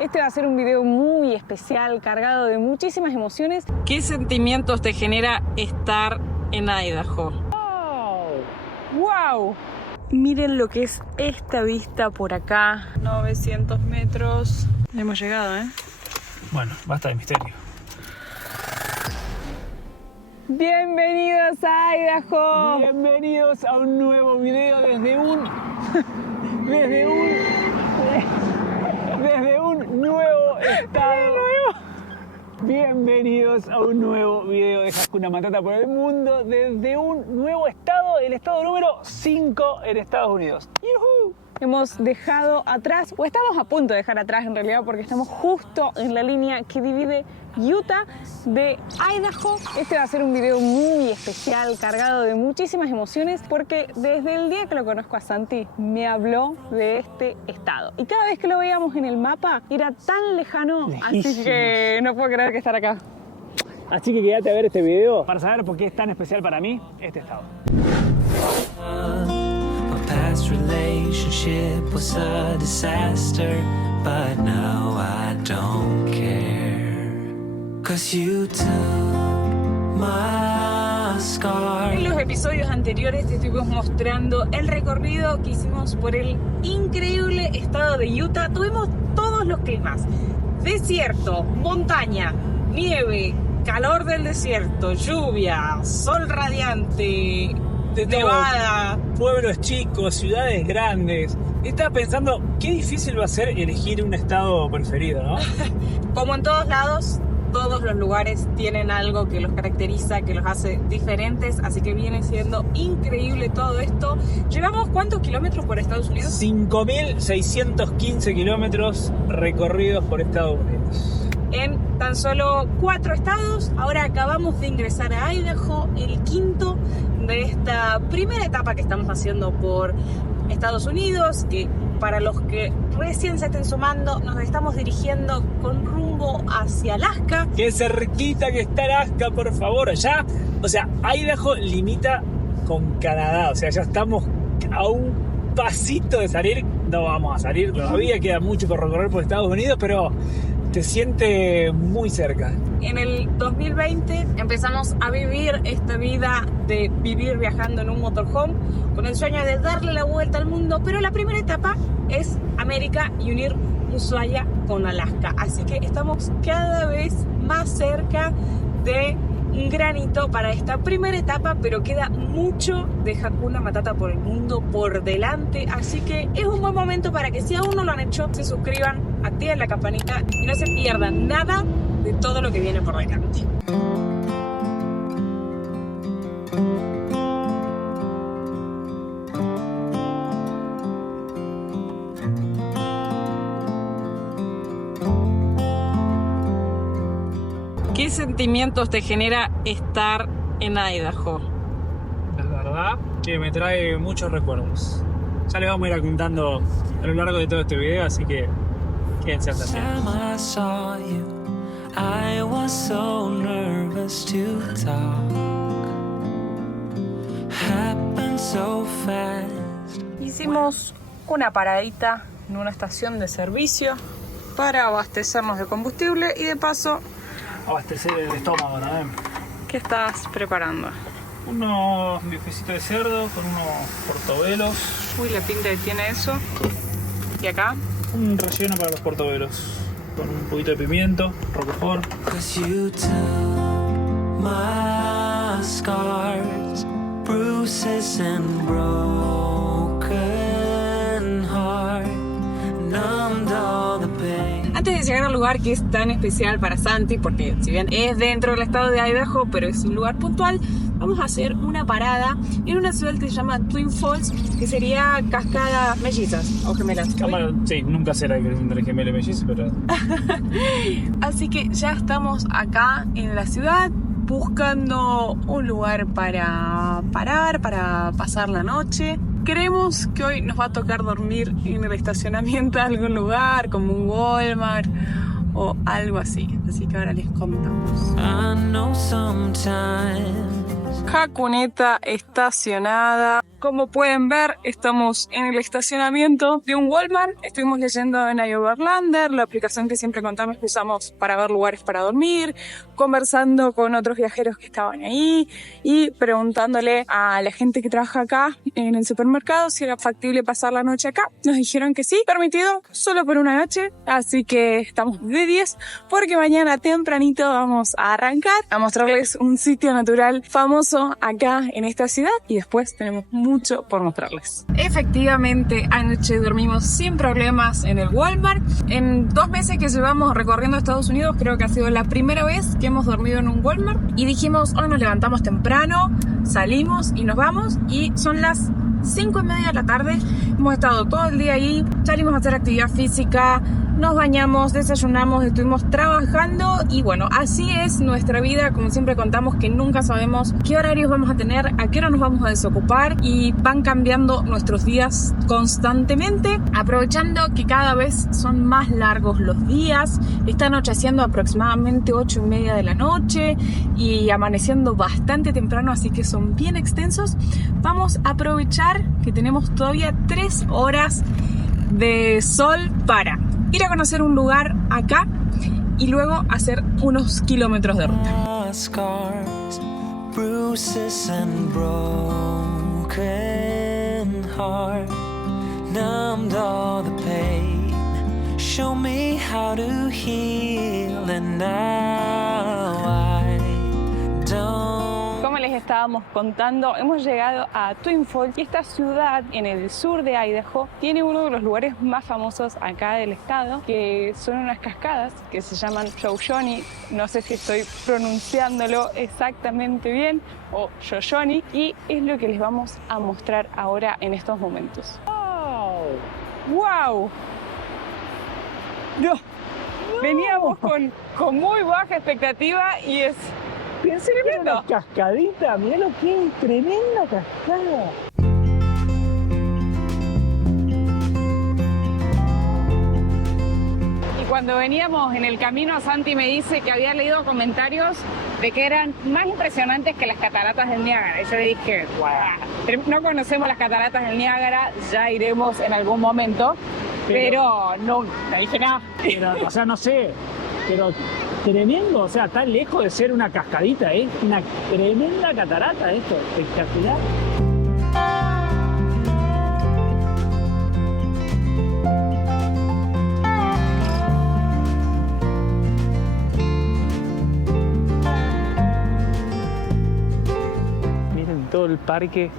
Este va a ser un video muy especial, cargado de muchísimas emociones. ¿Qué sentimientos te genera estar en Idaho? ¡Wow! Miren lo que es esta vista por acá. 900 metros. Hemos llegado, ¿eh? Bueno, basta de misterio. ¡Bienvenidos a Idaho! Bienvenidos a un nuevo video desde un nuevo estado. Bienvenidos a un nuevo video de Hakuna Matata por el mundo desde un nuevo estado, el estado número 5 en Estados Unidos. ¡Yuhu! Hemos dejado atrás, o estamos a punto de dejar atrás en realidad, porque estamos justo en la línea que divide Utah de Idaho. Este va a ser un video muy especial, cargado de muchísimas emociones, porque desde el día que lo conozco a Santi, me habló de este estado. Y cada vez que lo veíamos en el mapa, era tan lejano, así que no puedo creer que estar acá. Así que quédate a ver este video para saber por qué es tan especial para mí este estado. Past relationship was a disaster, but now I don't care, 'cause you took my scar. En los episodios anteriores te estuvimos mostrando el recorrido que hicimos por el increíble estado de Utah. Tuvimos todos los climas: desierto, montaña, nieve, calor del desierto, lluvia, sol radiante, nevada, pueblos chicos, ciudades grandes. Estaba pensando qué difícil va a ser elegir un estado preferido, ¿no? Como en todos lados, todos los lugares tienen algo que los caracteriza, que los hace diferentes, así que viene siendo increíble todo esto. ¿Llevamos cuántos kilómetros por Estados Unidos? 5.615 kilómetros recorridos por Estados Unidos. En tan solo 4 estados. Ahora acabamos de ingresar a Idaho, el quinto de esta primera etapa que estamos haciendo por Estados Unidos, que para los que recién se estén sumando, nos estamos dirigiendo con rumbo hacia Alaska. Qué cerquita que está Alaska, por favor. Ya, o sea, Idaho limita con Canadá, o sea, ya estamos a un pasito de salir. No vamos a salir todavía, queda mucho por recorrer por Estados Unidos, pero te siente muy cerca. En el 2020 empezamos a vivir esta vida de vivir viajando en un motorhome con el sueño de darle la vuelta al mundo, pero la primera etapa es América y unir Ushuaia con Alaska. Así que estamos cada vez más cerca de un granito para esta primera etapa, pero queda mucho de Hakuna Matata por el mundo por delante, así que es un buen momento para que, si aún no lo han hecho, se suscriban, activen la campanita y no se pierdan nada de todo lo que viene por delante. ¿Qué sentimientos te genera estar en Idaho? La verdad que me trae muchos recuerdos. Ya les vamos a ir contando a lo largo de todo este video, así que quédense hasta el final. Time I saw you, I was so nervous to talk. Happened so fast. Hicimos una paradita en una estación de servicio para abastecernos de combustible y de paso, Abastecer el estómago también. ¿qué estás preparando? Unos bifecitos de cerdo con unos portobelos. Uy, la pinta que tiene eso. Y acá, Un relleno para los portobelos con un poquito de pimiento, roquefort. 'Cause you took my scars, bruises and broken heart, numbed all the pain. antes de llegar al lugar que es tan especial para Santi, porque si bien es dentro del estado de Idaho, pero es un lugar puntual, vamos a hacer una parada en una ciudad que se llama Twin Falls, que sería cascadas mellizas o gemelas. Sí, nunca será entre gemelo y mellizo, pero... Así que ya estamos acá en la ciudad buscando un lugar para parar, para pasar la noche. Creemos que hoy nos va a tocar dormir en el estacionamiento de algún lugar, como un Walmart o algo así. Así que ahora les contamos. I know sometimes Jacuneta estacionada. Como pueden ver, estamos en el estacionamiento de un Walmart. Estuvimos leyendo en iOverlander, la aplicación que siempre contamos que usamos para ver lugares para dormir, conversando con otros viajeros que estaban ahí y preguntándole a la gente que trabaja acá en el supermercado si era factible pasar la noche acá. Nos dijeron que sí, permitido solo por una noche, así que estamos de 10 porque mañana tempranito vamos a arrancar a mostrarles un sitio natural famoso acá en esta ciudad y después tenemos mucho por mostrarles. Efectivamente, anoche dormimos sin problemas en el Walmart. En 2 meses que llevamos recorriendo Estados Unidos, creo que ha sido la primera vez que hemos dormido en un Walmart y dijimos, hoy nos levantamos temprano, salimos y nos vamos, y son las 5:30 de la tarde. Hemos estado todo el día ahí, salimos a hacer actividad física, nos bañamos, desayunamos, estuvimos trabajando y bueno, así es nuestra vida. Como siempre contamos que nunca sabemos qué horarios vamos a tener, a qué hora nos vamos a desocupar y van cambiando nuestros días constantemente, aprovechando que cada vez son más largos los días. Está anocheciendo aproximadamente 8:30 de la noche y amaneciendo bastante temprano, así que son bien extensos. Vamos a aprovechar que tenemos todavía 3 horas de sol para ir a conocer un lugar acá y luego hacer unos kilómetros de ruta. Scars, bruises and broken heart, numbed all the pain, show me how to heal and now I don't. Como les estábamos contando, hemos llegado a Twin Falls y esta ciudad en el sur de Idaho tiene uno de los lugares más famosos acá del estado, que son unas cascadas que se llaman Shoshone. No sé si estoy pronunciándolo exactamente bien, o Shoshone, y es lo que les vamos a mostrar ahora en estos momentos. ¡Wow! No. Veníamos con muy baja expectativa y es tremendo. Una cascadita, mirá lo que es, tremenda cascada. Y cuando veníamos en el camino, Santi me dice que había leído comentarios de que eran más impresionantes que las cataratas del Niágara. Y yo le dije, wow, no conocemos las cataratas del Niágara, ya iremos en algún momento, pero no dije nada. Pero, o sea, no sé, pero tremendo, o sea, tan lejos de ser una cascadita, es una tremenda catarata esto, espectacular. Miren todo el parque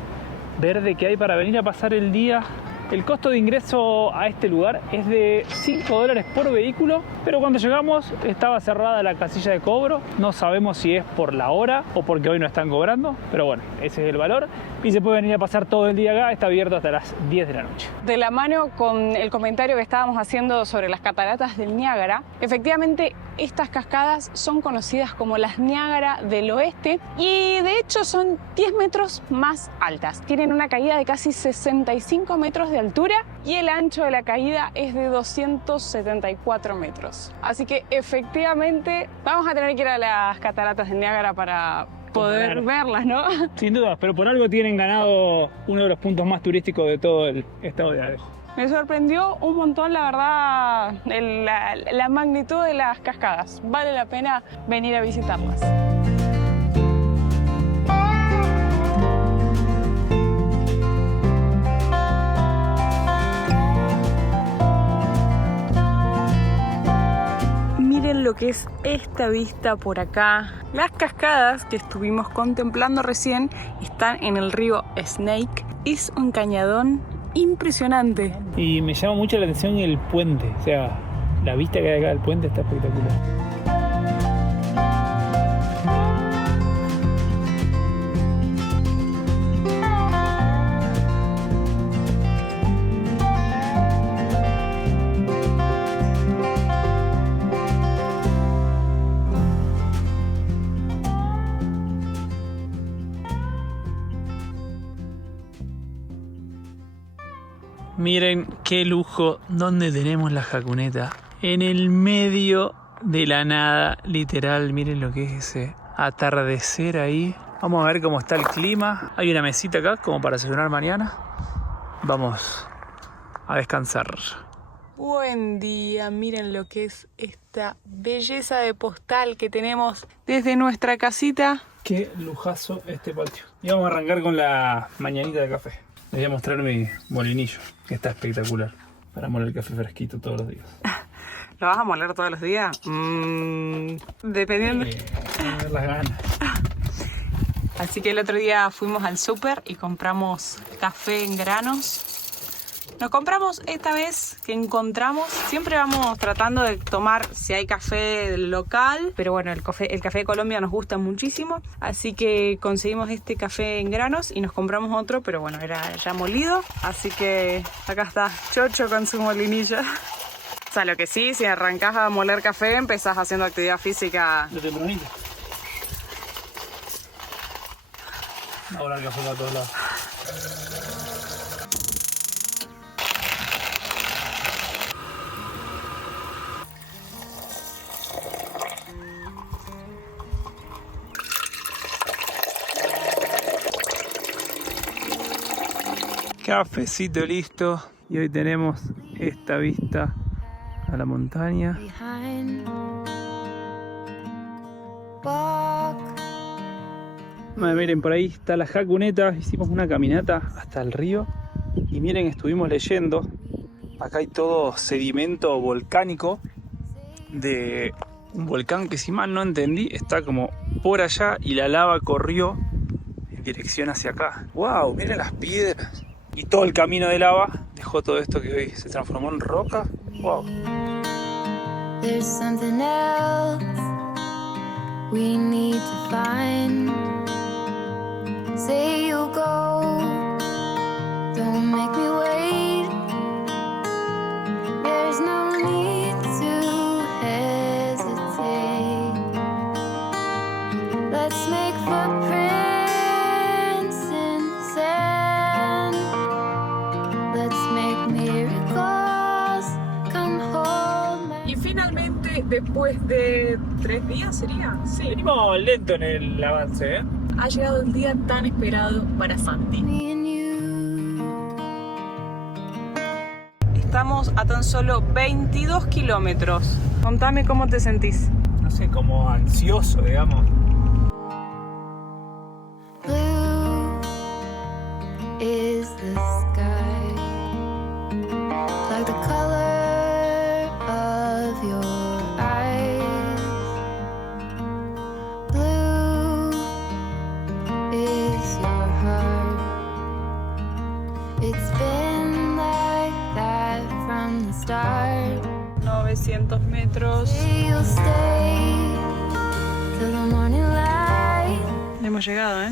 verde que hay para venir a pasar el día. El costo de ingreso a este lugar es de $5 por vehículo, pero cuando llegamos estaba cerrada la casilla de cobro. No sabemos si es por la hora o porque hoy no están cobrando, pero bueno, ese es el valor. Y se puede venir a pasar todo el día acá, está abierto hasta las 10 de la noche. De la mano con el comentario que estábamos haciendo sobre las cataratas del Niágara, efectivamente estas cascadas son conocidas como las Niágara del Oeste y de hecho son 10 metros más altas. Tienen una caída de casi 65 metros de altura y el ancho de la caída es de 274 metros. Así que efectivamente vamos a tener que ir a las cataratas del Niágara para poder verlas, ¿no? Sin duda, pero por algo tienen ganado uno de los puntos más turísticos de todo el estado de Idaho. Me sorprendió un montón, la verdad, la magnitud de las cascadas. Vale la pena venir a visitarlas. Miren lo que es esta vista por acá. Las cascadas que estuvimos contemplando recién están en el río Snake. Es un cañadón impresionante. Y me llama mucho la atención el puente, o sea, la vista que hay acá del puente está espectacular. Miren qué lujo, donde tenemos la Jacuneta, en el medio de la nada, literal. Miren lo que es ese atardecer ahí, Vamos a ver cómo está el clima. Hay una mesita acá como para desayunar mañana. Vamos a descansar. Buen día, miren lo que es esta belleza de postal que tenemos desde nuestra casita. Qué lujazo este patio. Y vamos a arrancar con la mañanita de café. Les voy a mostrar mi molinillo, que está espectacular. Para moler café fresquito todos los días. ¿Lo vas a moler todos los días? Dependiendo. A ver las ganas. Así que el otro día fuimos al súper y compramos café en granos. Nos compramos esta vez que encontramos. Siempre vamos tratando de tomar si hay café local, pero bueno, el café de Colombia nos gusta muchísimo. Así que conseguimos este café en granos y nos compramos otro, pero bueno, era ya molido. Así que acá está Chocho con su molinillo. O sea, lo que sí, si arrancás a moler café, empezás haciendo actividad física. De tempranito. Ahora el café para todos lados. Cafecito listo. Y hoy tenemos esta vista a la montaña. Miren, por ahí está la Jacuneta. Hicimos una caminata hasta el río. Y miren, estuvimos leyendo. Acá hay todo sedimento volcánico de un volcán que, si mal no entendí, está como por allá y la lava corrió en dirección hacia acá. ¡Wow! Miren las piedras. Y todo el camino de lava dejó todo esto que hoy se transformó en roca. ¡Wow! There's something else we need to find. Say you'll go, don't make me wait. There's no need to hesitate. Let's make footprints in the sand. Let's make miracles come home. Y finalmente, después de 3 días, ¿sería? Sí. Venimos lento en el avance, ¿eh? Ha llegado el día tan esperado para Santi. Me and you. Estamos a tan solo 22 kilómetros. Contame cómo te sentís. No sé, como ansioso, digamos. Blue is the sky, like the color of your eyes. Blue is your heart. It's been like that from the start. 900 metros. Say you'll stay till the morning light. Hemos llegado, ¿eh?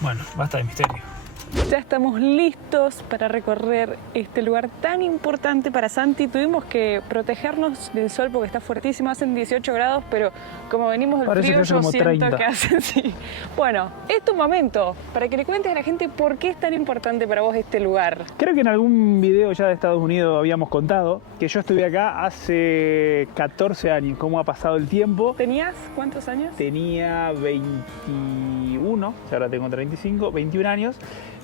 Bueno, basta de misterio. Ya estamos listos para recorrer este lugar tan importante para Santi. Tuvimos que protegernos del sol porque está fuertísimo, hacen 18 grados, pero como venimos del Parece frío, que hace yo como siento 30. que hacen, sí. Bueno, es tu momento para que le cuentes a la gente por qué es tan importante para vos este lugar. Creo que en algún video ya de Estados Unidos habíamos contado que yo estuve acá hace 14 años. ¿Cómo ha pasado el tiempo? ¿Tenías cuántos años? Tenía 21, ahora tengo 35, 21 años.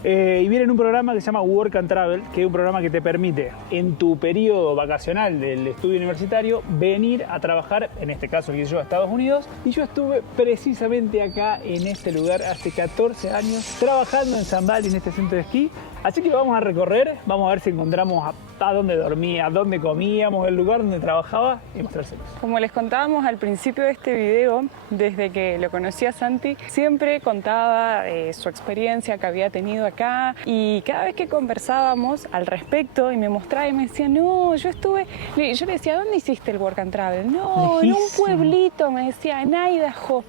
Y viene en un programa que se llama Work and Travel, que es un programa que te permite en tu periodo vacacional del estudio universitario venir a trabajar, en este caso que yo, a Estados Unidos. Y yo estuve precisamente acá en este lugar hace 14 años trabajando en Zambali, en este centro de esquí. Así que vamos a recorrer, vamos a ver si encontramos a dónde dormía, a dónde comíamos, el lugar donde trabajaba y mostrárselos. Como les contábamos al principio de este video, desde que lo conocí a Santi, siempre contaba su experiencia que había tenido acá, y cada vez que conversábamos al respecto y me mostraba y me decía, no, yo estuve, yo le decía, ¿dónde hiciste el Work and Travel? No, en un Lejísimo. pueblito, me decía, en Idaho,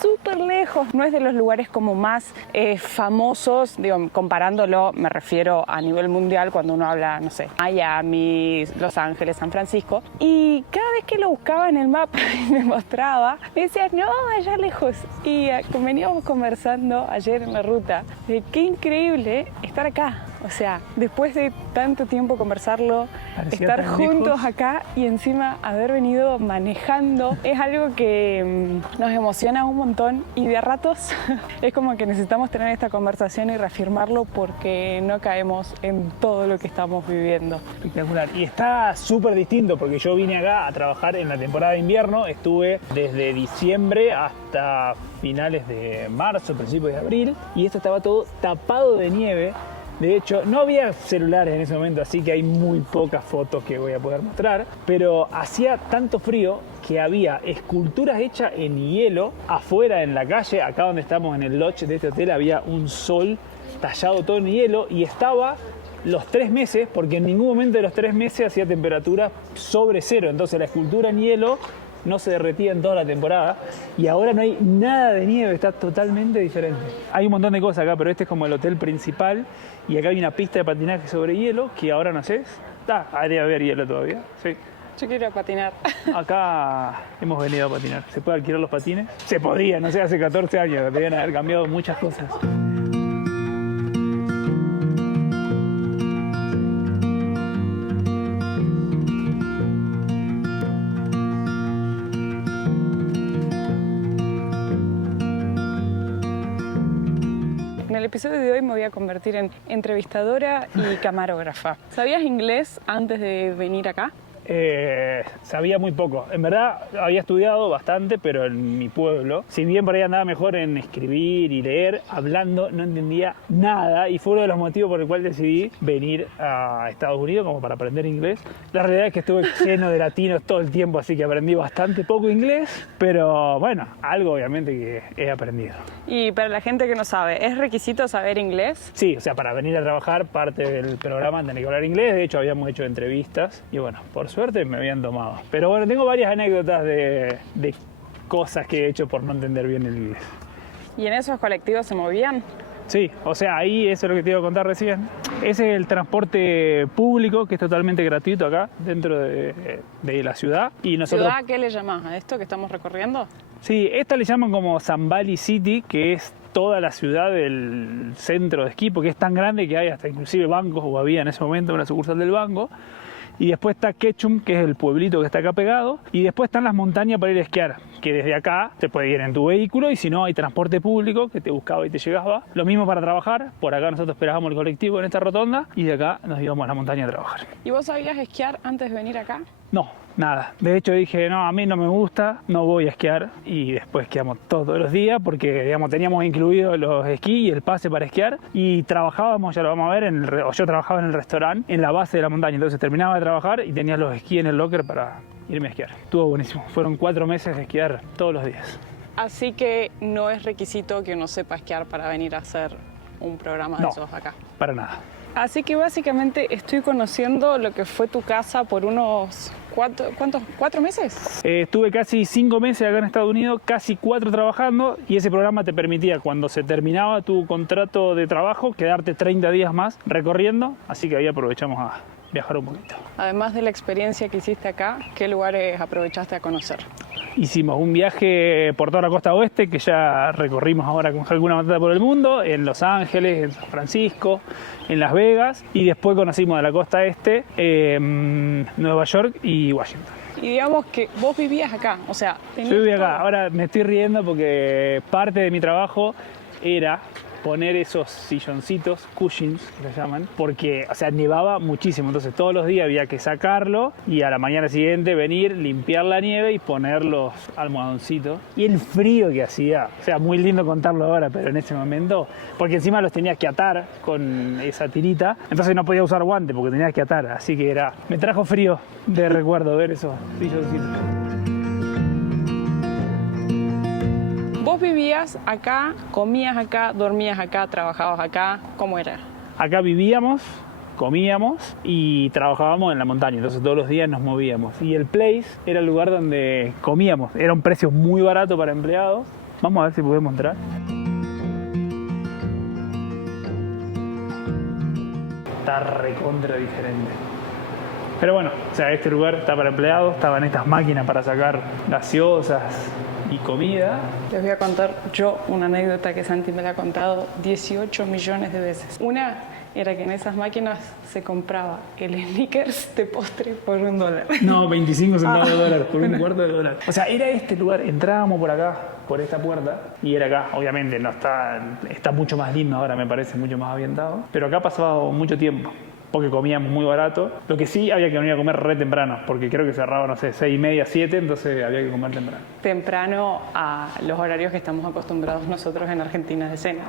súper lejos. No es de los lugares como más famosos, digo, comparándolo, me refiero a nivel mundial cuando uno habla, no sé, Miami, Los Ángeles, San Francisco. Y cada vez que lo buscaba en el mapa y me mostraba, me decía, no, allá lejos. Y veníamos conversando ayer en la ruta de qué increíble estar acá. O sea, después de tanto tiempo conversarlo, Parecía estar tan juntos lejos. acá y encima haber venido manejando, es algo que nos emociona un montón y de a ratos es como que necesitamos tener esta conversación y reafirmarlo porque no caemos en todo lo que estamos viviendo. Espectacular. Y está súper distinto porque yo vine acá a trabajar en la temporada de invierno. Estuve desde diciembre hasta finales de marzo, principios de abril. Y esto estaba todo tapado de nieve. De hecho, no había celulares en ese momento, así que hay muy pocas fotos que voy a poder mostrar. Pero hacía tanto frío que había esculturas hechas en hielo afuera en la calle. Acá donde estamos en el lodge de este hotel había un sol tallado todo en hielo y estaba los 3 meses, porque en ningún momento de los 3 meses hacía temperatura sobre cero. Entonces la escultura en hielo no se derretía en toda la temporada y ahora no hay nada de nieve, está totalmente diferente. Hay un montón de cosas acá, pero este es como el hotel principal y acá hay una pista de patinaje sobre hielo que ahora no sé, debe haber hielo todavía, sí. Yo quiero ir a patinar. Acá hemos venido a patinar. ¿Se puede alquilar los patines? Se podía, no sé, hace 14 años, deben haber cambiado muchas cosas. En el episodio de hoy me voy a convertir en entrevistadora y camarógrafa. ¿Sabías inglés antes de venir acá? Sabía muy poco. En verdad había estudiado bastante, pero en mi pueblo, si bien por ahí andaba mejor en escribir y leer, hablando no entendía nada y fue uno de los motivos por el cual decidí venir a Estados Unidos como para aprender inglés. La realidad es que estuve lleno de latinos todo el tiempo, así que aprendí bastante poco inglés, pero bueno, algo obviamente que he aprendido. Y para la gente que no sabe, ¿es requisito saber inglés? Sí, o sea, para venir a trabajar parte del programa tenía que hablar inglés, de hecho habíamos hecho entrevistas y bueno, por suerte me habían tomado. Pero bueno, tengo varias anécdotas de cosas que he hecho por no entender bien el inglés. ¿Y en esos colectivos se movían? Sí, o sea, ahí eso es lo que te iba a contar recién. Ese es el transporte público que es totalmente gratuito acá, dentro de la ciudad. Y nosotros... ¿Ciudad qué le llamás a esto que estamos recorriendo? Sí, esta le llaman como Sun Valley City, que es toda la ciudad del centro de esquí, porque es tan grande que hay hasta inclusive bancos, o había en ese momento una sucursal del banco. Y después está Ketchum, que es el pueblito que está acá pegado. Y después están las montañas para ir a esquiar, que desde acá te puedes ir en tu vehículo y si no hay transporte público que te buscaba y te llegaba. Lo mismo para trabajar, por acá nosotros esperábamos el colectivo en esta rotonda y de acá nos íbamos a la montaña a trabajar. ¿Y vos sabías esquiar antes de venir acá? No, nada. De hecho dije, no, a mí no me gusta, no voy a esquiar. Y después esquiamos todos los días porque digamos, teníamos incluidos los esquí y el pase para esquiar. Y trabajábamos, ya lo vamos a ver, yo trabajaba en el restaurante en la base de la montaña. Entonces terminaba de trabajar y tenía los esquí en el locker para irme a esquiar. Estuvo buenísimo. Fueron 4 meses de esquiar todos los días. Así que no es requisito que uno sepa esquiar para venir a hacer un programa de No. esos acá. Para nada. Así que básicamente estoy conociendo lo que fue tu casa por unos... ¿4 meses? Estuve casi 5 meses acá en Estados Unidos, casi 4 trabajando y ese programa te permitía cuando se terminaba tu contrato de trabajo quedarte 30 días más recorriendo, así que ahí aprovechamos a viajar un poquito. Además de la experiencia que hiciste acá, ¿qué lugares aprovechaste a conocer? Hicimos un viaje por toda la costa oeste que ya recorrimos ahora con alguna Matata por el mundo, en Los Ángeles, en San Francisco, en Las Vegas y después conocimos de la costa este Nueva York y Washington. Y digamos que vos vivías acá, o sea... Yo vivía acá, ahora me estoy riendo porque parte de mi trabajo era poner esos silloncitos, cushions que se llaman, porque, o sea, nevaba muchísimo, entonces todos los días había que sacarlo y a la mañana siguiente venir, limpiar la nieve y poner los almohadoncitos. Y el frío que hacía, o sea, muy lindo contarlo ahora, pero en ese momento, porque encima los tenías que atar con esa tirita, entonces no podía usar guante porque tenías que atar, así que me trajo frío de recuerdo ver esos silloncitos. Vos vivías acá, comías acá, dormías acá, trabajabas acá, ¿cómo era? Acá vivíamos, comíamos y trabajábamos en la montaña, entonces todos los días nos movíamos. Y el place era el lugar donde comíamos, era un precio muy barato para empleados. Vamos a ver si podemos entrar. Está recontra diferente. Pero bueno, o sea, este lugar está para empleados, estaban estas máquinas para sacar gaseosas y comida. Les voy a contar yo una anécdota que Santi me la ha contado 18 millones de veces. Una era que en esas máquinas se compraba el Snickers de postre por $1. No, 25 centavos de dólar, por un cuarto de dólar. O sea, era este lugar, entrábamos por acá, por esta puerta, y era acá. Obviamente no está mucho más lindo ahora, me parece, mucho más ambientado. Pero acá pasaba mucho tiempo, porque comíamos muy barato. Lo que sí, había que venir a comer re temprano, porque creo que cerraba, no sé, 6:30, 7, entonces había que comer temprano. Temprano a los horarios que estamos acostumbrados nosotros en Argentina de cena.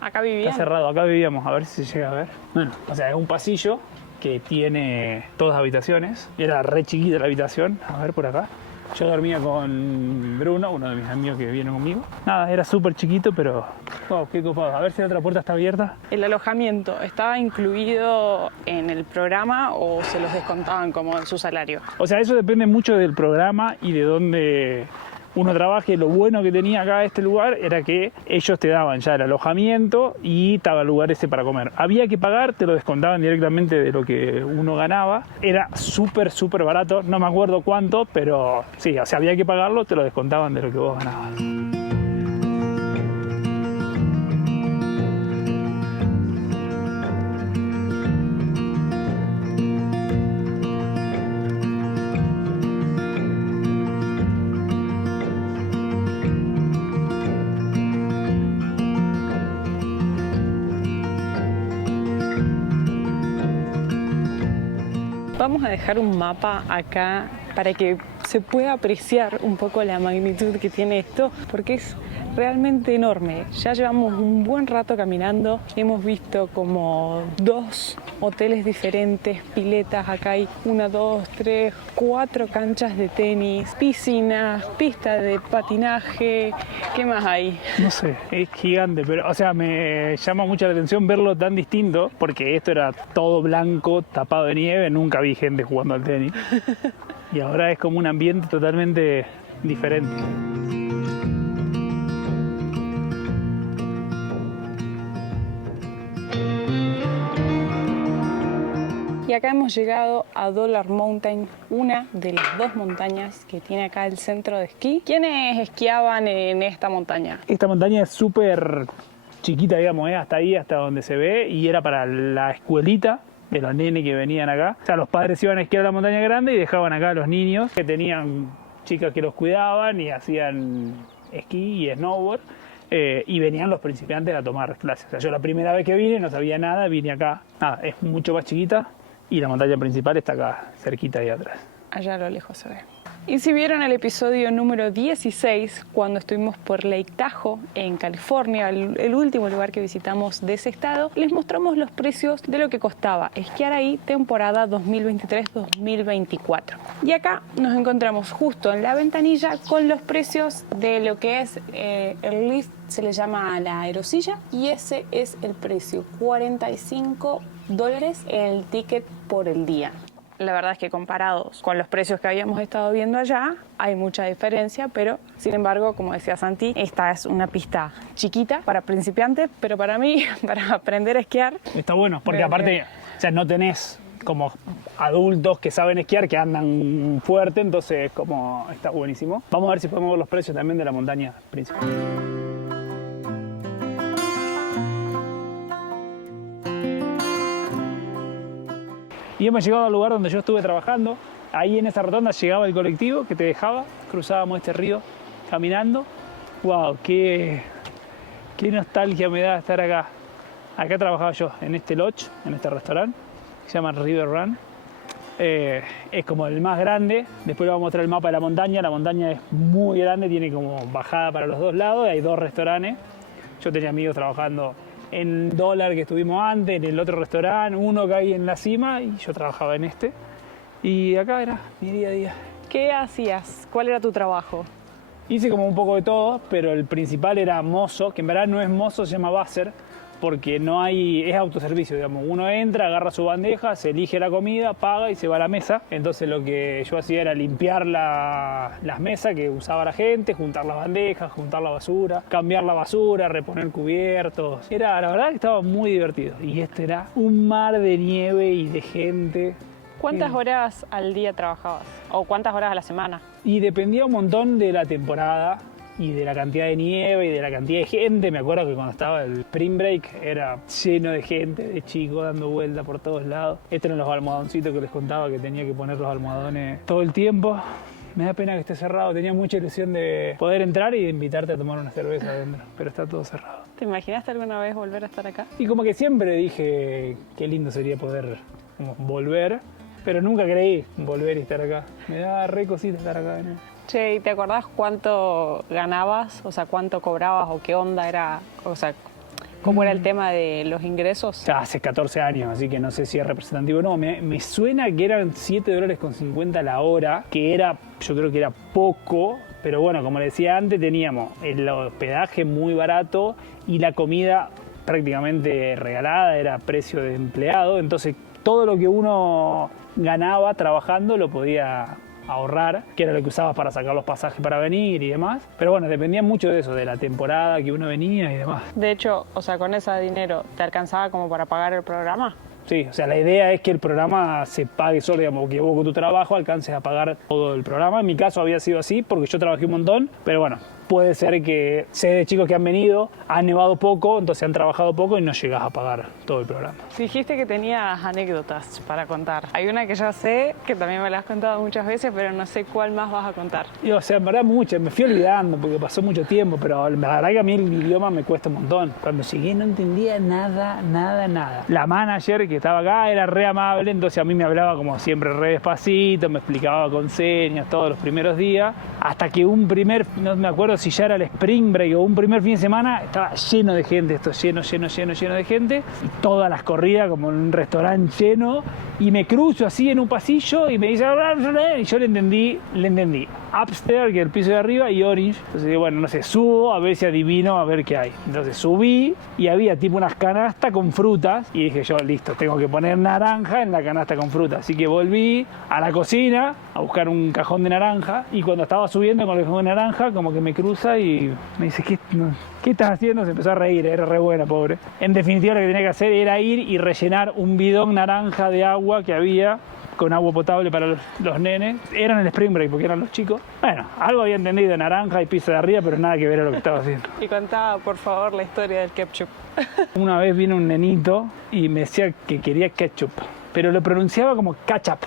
Acá vivían. Está cerrado, acá vivíamos, a ver si se llega a ver. Bueno, o sea, es un pasillo que tiene todas habitaciones. Era re chiquita la habitación, a ver por acá. Yo dormía con Bruno, uno de mis amigos que viene conmigo. Nada, era súper chiquito, pero wow, qué copado. A ver si la otra puerta está abierta. ¿El alojamiento estaba incluido en el programa o se los descontaban como en su salario? O sea, eso depende mucho del programa y de dónde uno trabaje. Lo bueno que tenía acá este lugar era que ellos te daban ya el alojamiento y estaba el lugar ese para comer. Había que pagar, te lo descontaban directamente de lo que uno ganaba. Era súper, súper barato, no me acuerdo cuánto, pero sí, o sea, había que pagarlo, te lo descontaban de lo que vos ganabas. Vamos a dejar un mapa acá para que se pueda apreciar un poco la magnitud que tiene esto, porque es realmente enorme. Ya llevamos un buen rato caminando, hemos visto como 2 hoteles diferentes, piletas, acá hay 1, 2, 3, 4 canchas de tenis, piscinas, pista de patinaje, ¿qué más hay? No sé, es gigante, pero o sea, me llama mucho la atención verlo tan distinto, porque esto era todo blanco, tapado de nieve, nunca vi gente jugando al tenis. Y ahora es como un ambiente totalmente diferente. Y acá hemos llegado a Dollar Mountain, una de las 2 montañas que tiene acá el centro de esquí. ¿Quiénes esquiaban en esta montaña? Esta montaña es súper chiquita, digamos, hasta ahí, hasta donde se ve, y era para la escuelita de los nenes que venían acá. O sea, los padres iban a esquiar a la montaña grande y dejaban acá a los niños que tenían chicas que los cuidaban y hacían esquí y snowboard. Y venían los principiantes a tomar clases. O sea, yo la primera vez que vine no sabía nada, vine acá. Nada, es mucho más chiquita y la montaña principal está acá, cerquita ahí atrás. Allá a lo lejos se ve. Y si vieron el episodio número 16, cuando estuvimos por Lake Tahoe, en California, el último lugar que visitamos de ese estado, les mostramos los precios de lo que costaba esquiar ahí temporada 2023-2024. Y acá nos encontramos justo en la ventanilla con los precios de lo que es el lift, se le llama la aerosilla, y ese es el precio, $45 el ticket por el día. La verdad es que comparados con los precios que habíamos estado viendo allá, hay mucha diferencia, pero sin embargo, como decía Santi, esta es una pista chiquita para principiantes, pero para mí, para aprender a esquiar... Está bueno, porque creo aparte, o sea, no tenés como adultos que saben esquiar, que andan fuerte, entonces como está buenísimo. Vamos a ver si podemos ver los precios también de la montaña principal. Y hemos llegado al lugar donde yo estuve trabajando. Ahí en esa rotonda llegaba el colectivo que te dejaba, cruzábamos este río caminando. ¡Wow! ¡Qué nostalgia me da estar acá! Acá trabajaba yo, en este lodge, en este restaurante, que se llama River Run. Es como el más grande. Después le vamos a mostrar el mapa de la montaña. La montaña es muy grande, tiene como bajada para los 2 lados y hay 2 restaurantes. Yo tenía amigos trabajando en Dollar que estuvimos antes, en el otro restaurante, uno que hay en la cima y yo trabajaba en este. Y acá era mi día a día. ¿Qué hacías? ¿Cuál era tu trabajo? Hice como un poco de todo, pero el principal era mozo, que en verdad no es mozo, se llama buzzer, porque no hay, es autoservicio, digamos. Uno entra, agarra su bandeja, se elige la comida, paga y se va a la mesa. Entonces lo que yo hacía era limpiar las mesas que usaba la gente, juntar las bandejas, juntar la basura, cambiar la basura, reponer cubiertos. La verdad que estaba muy divertido. Y este era un mar de nieve y de gente. ¿Cuántas horas al día trabajabas? ¿O cuántas horas a la semana? Y dependía un montón de la temporada. y de la cantidad de nieve y de la cantidad de gente. Me acuerdo que cuando estaba el Spring Break era lleno de gente, de chicos dando vueltas por todos lados. Estos eran los almohadoncitos que les contaba que tenía que poner los almohadones todo el tiempo. Me da pena que esté cerrado. Tenía mucha ilusión de poder entrar y de invitarte a tomar una cerveza adentro, pero está todo cerrado. ¿Te imaginaste alguna vez volver a estar acá? Y como que siempre dije qué lindo sería poder como, volver, pero nunca creí volver y estar acá. Me da re cosita estar acá, ¿no? Che, ¿y te acordás cuánto ganabas? O sea, ¿cuánto cobrabas o qué onda era? O sea, ¿cómo era el tema de los ingresos? Ya hace 14 años, así que no sé si es representativo o no. Me suena que eran $7.50 la hora, que era, yo creo que era poco, pero bueno, como le decía antes, teníamos el hospedaje muy barato y la comida prácticamente regalada, era precio de empleado, entonces todo lo que uno ganaba trabajando lo podía ahorrar, que era lo que usabas para sacar los pasajes para venir y demás. Pero bueno, dependía mucho de eso, de la temporada que uno venía y demás. De hecho, o sea, con ese dinero, ¿te alcanzaba como para pagar el programa? Sí, o sea, la idea es que el programa se pague solo, digamos, que vos con tu trabajo alcances a pagar todo el programa. En mi caso había sido así porque yo trabajé un montón, pero bueno, puede ser que sé de chicos que han venido, han nevado poco, entonces han trabajado poco y no llegás a pagar todo el programa. Dijiste que tenías anécdotas para contar. Hay una que ya sé, que también me la has contado muchas veces, pero no sé cuál más vas a contar. Y, o sea, en verdad muchas, me fui olvidando porque pasó mucho tiempo, pero la verdad que a mí el idioma me cuesta un montón. Cuando llegué no entendía nada. La manager que estaba acá era re amable, entonces a mí me hablaba como siempre re despacito, me explicaba con señas todos los primeros días, hasta que no me acuerdo si ya era el Spring Break o un primer fin de semana, estaba lleno de gente, esto lleno de gente, y todas las corridas como en un restaurante lleno, y me cruzo así en un pasillo y me dice, y yo le entendí Upstairs, que es el piso de arriba, y Orange. Entonces bueno, no sé, subo a ver si adivino, a ver qué hay. Entonces subí y había tipo unas canastas con frutas y dije yo, listo, tengo que poner naranja en la canasta con frutas. Así que volví a la cocina a buscar un cajón de naranja, y cuando estaba subiendo con el cajón de naranja como que me cruza y me dice, ¿qué estás haciendo? Se empezó a reír, era re buena, pobre. En definitiva lo que tenía que hacer era ir y rellenar un bidón naranja de agua que había con agua potable para los nenes. Eran el Spring Break porque eran los chicos. Bueno, algo había entendido de naranja y piso de arriba, pero nada que ver a lo que estaba haciendo. Y contaba, por favor, la historia del ketchup. Una vez vino un nenito y me decía que quería ketchup, pero lo pronunciaba como ketchup.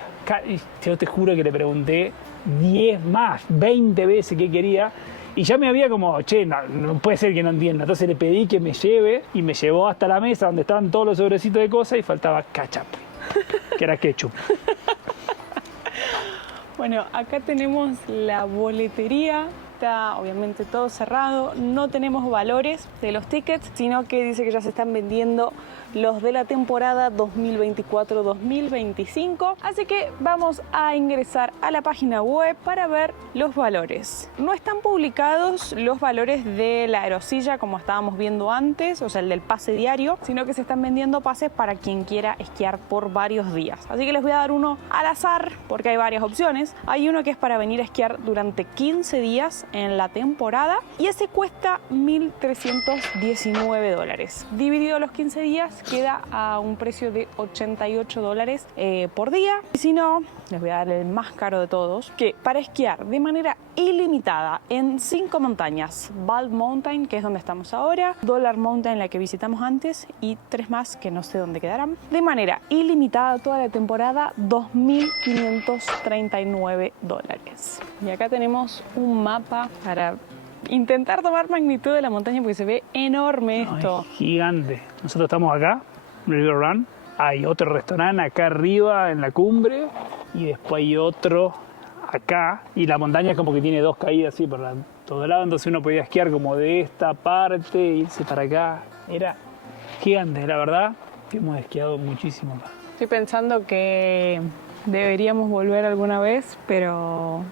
Y yo te juro que le pregunté 20 veces qué quería. Y ya me había como, che, no puede ser que no entienda. Entonces le pedí que me lleve y me llevó hasta la mesa donde estaban todos los sobrecitos de cosas y faltaba ketchup, que era ketchup. Bueno, acá tenemos la boletería. Está obviamente todo cerrado, no tenemos valores de los tickets, sino que dice que ya se están vendiendo los de la temporada 2024-2025. Así que vamos a ingresar a la página web para ver los valores. No están publicados los valores de la aerosilla como estábamos viendo antes, o sea, el del pase diario, sino que se están vendiendo pases para quien quiera esquiar por varios días. Así que les voy a dar uno al azar porque hay varias opciones. Hay uno que es para venir a esquiar durante 15 días en la temporada y ese cuesta $1.319. Dividido los 15 días queda a un precio de $88 por día. Y si no, les voy a dar el más caro de todos, que para esquiar de manera ilimitada en 5 montañas: Bald Mountain, que es donde estamos ahora, Dollar Mountain, la que visitamos antes, y 3 más que no sé dónde quedarán, de manera ilimitada toda la temporada, $2.539. Y acá tenemos un mapa para intentar tomar magnitud de la montaña porque se ve enorme esto. Es gigante. Nosotros estamos acá, River Run. Hay otro restaurante acá arriba en la cumbre y después hay otro acá. Y la montaña es como que tiene 2 caídas así por todo lado, entonces uno podía esquiar como de esta parte e irse para acá. Era gigante, la verdad que hemos esquiado muchísimo acá. Estoy pensando que deberíamos volver alguna vez, pero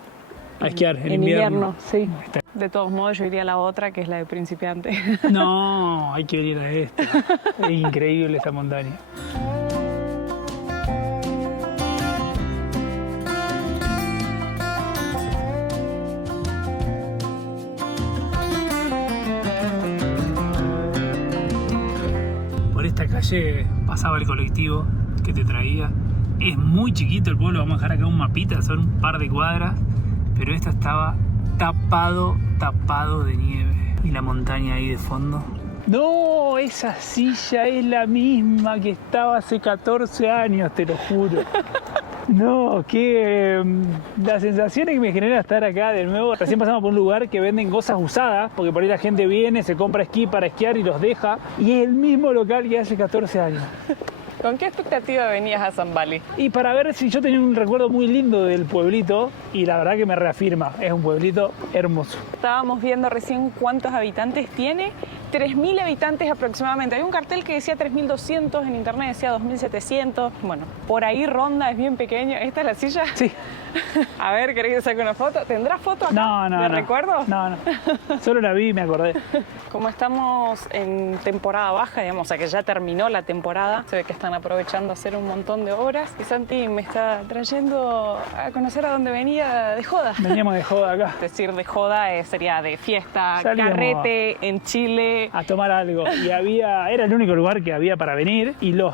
a esquiar en invierno. Sí. De todos modos, yo iría a la otra, que es la de principiante. No, hay que venir a esta. Es increíble esta montaña. Por esta calle pasaba el colectivo que te traía. Es muy chiquito el pueblo, vamos a dejar acá un mapita, son un par de cuadras, pero esta estaba tapado de nieve. Y la montaña ahí de fondo. No, esa silla es la misma que estaba hace 14 años, te lo juro. No, que la sensación que me genera estar acá de nuevo. Recién pasamos por un lugar que venden cosas usadas, porque por ahí la gente viene, se compra esquí para esquiar y los deja. Y es el mismo local que hace 14 años. ¿Con qué expectativa venías a Zambali? Y para ver si yo tenía un recuerdo muy lindo del pueblito, y la verdad que me reafirma, es un pueblito hermoso. Estábamos viendo recién cuántos habitantes tiene. 3.000 habitantes aproximadamente. Hay un cartel que decía 3.200, en internet decía 2.700. Bueno, por ahí ronda, es bien pequeño. ¿Esta es la silla? Sí. A ver, ¿querés que saque una foto? ¿Tendrás foto acá? No. ¿De recuerdo? No. Solo la vi y me acordé. Como estamos en temporada baja, digamos, o sea que ya terminó la temporada, se ve que están aprovechando a hacer un montón de obras. Y Santi me está trayendo a conocer a dónde venía de joda. Veníamos de joda acá. Decir de joda sería de fiesta, Salíamos carrete en Chile. A tomar algo. Y era el único lugar que había para venir. Y no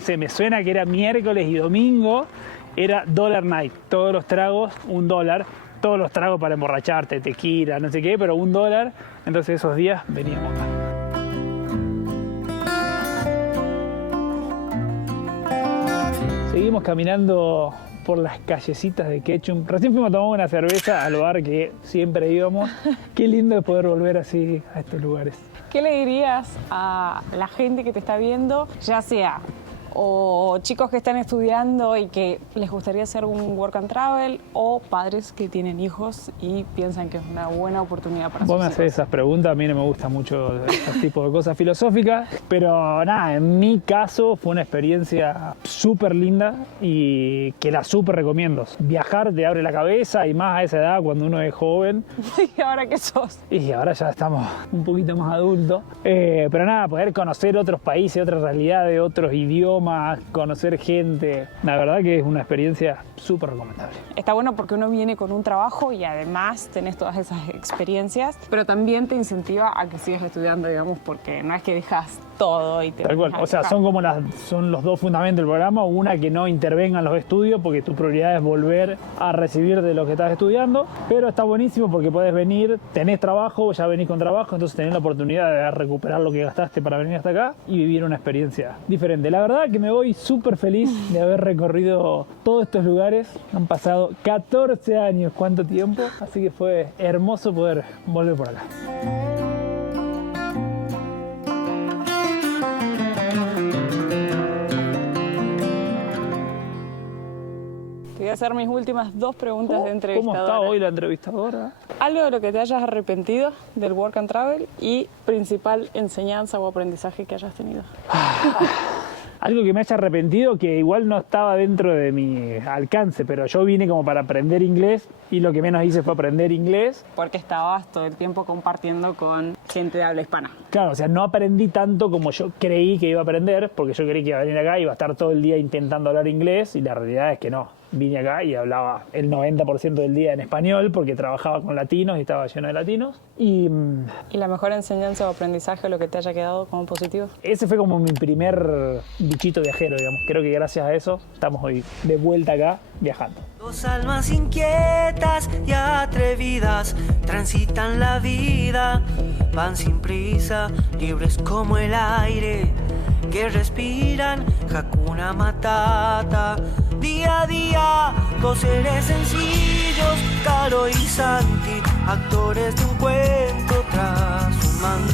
sé, me suena que era miércoles y domingo. Era Dollar Night. Todos los tragos, $1. Todos los tragos para emborracharte, tequila, no sé qué, pero $1. Entonces esos días veníamos acá. Seguimos caminando por las callecitas de Ketchum. Recién fuimos a tomar una cerveza al bar que siempre íbamos. Qué lindo es poder volver así a estos lugares. ¿Qué le dirías a la gente que te está viendo, ya sea o chicos que están estudiando y que les gustaría hacer un work and travel, o padres que tienen hijos y piensan que es una buena oportunidad para sus hijos? Vos me hacés esas preguntas, a mí no me gusta mucho esos tipos de cosas filosóficas, pero nada, en mi caso fue una experiencia súper linda y que la súper recomiendo. Viajar te abre la cabeza, y más a esa edad cuando uno es joven. ¿Y ahora qué sos? Y ahora ya estamos un poquito más adultos. Pero nada, poder conocer otros países, otras realidades, otros idiomas, conocer gente. La verdad que es una experiencia súper recomendable. Está bueno porque uno viene con un trabajo y además tenés todas esas experiencias, pero también te incentiva a que sigas estudiando, digamos, porque no es que dejas todo y te... Tal cual. O sea, son los dos fundamentos del programa. Una, que no intervengan los estudios, porque tu prioridad es volver a recibir de lo que estás estudiando. Pero está buenísimo porque podés venir, tenés trabajo, ya venís con trabajo, entonces tenés la oportunidad de recuperar lo que gastaste para venir hasta acá y vivir una experiencia diferente. La verdad que me voy súper feliz de haber recorrido todos estos lugares. Han pasado 14 años, ¿cuánto tiempo? Así que fue hermoso poder volver por acá. Voy a hacer mis últimas 2 preguntas de entrevistadora. ¿Cómo está hoy la entrevistadora? Algo de lo que te hayas arrepentido del work and travel y principal enseñanza o aprendizaje que hayas tenido. Algo que me haya arrepentido, que igual no estaba dentro de mi alcance, pero yo vine como para aprender inglés y lo que menos hice fue aprender inglés. Porque estabas todo el tiempo compartiendo con gente de habla hispana. Claro, o sea, no aprendí tanto como yo creí que iba a aprender, porque yo creí que iba a venir acá y iba a estar todo el día intentando hablar inglés, y la realidad es que no. Vine acá y hablaba el 90% del día en español porque trabajaba con latinos y estaba lleno de latinos. ¿Y la mejor enseñanza o aprendizaje, lo que te haya quedado como positivo? Ese fue como mi primer bichito viajero, digamos. Creo que gracias a eso estamos hoy de vuelta acá viajando. Dos almas inquietas y atrevidas transitan la vida, van sin prisa, libres como el aire que respiran, Hakuna Matata. Día a día, dos seres sencillos, Caro y Santi, actores de un cuento tras un mandato.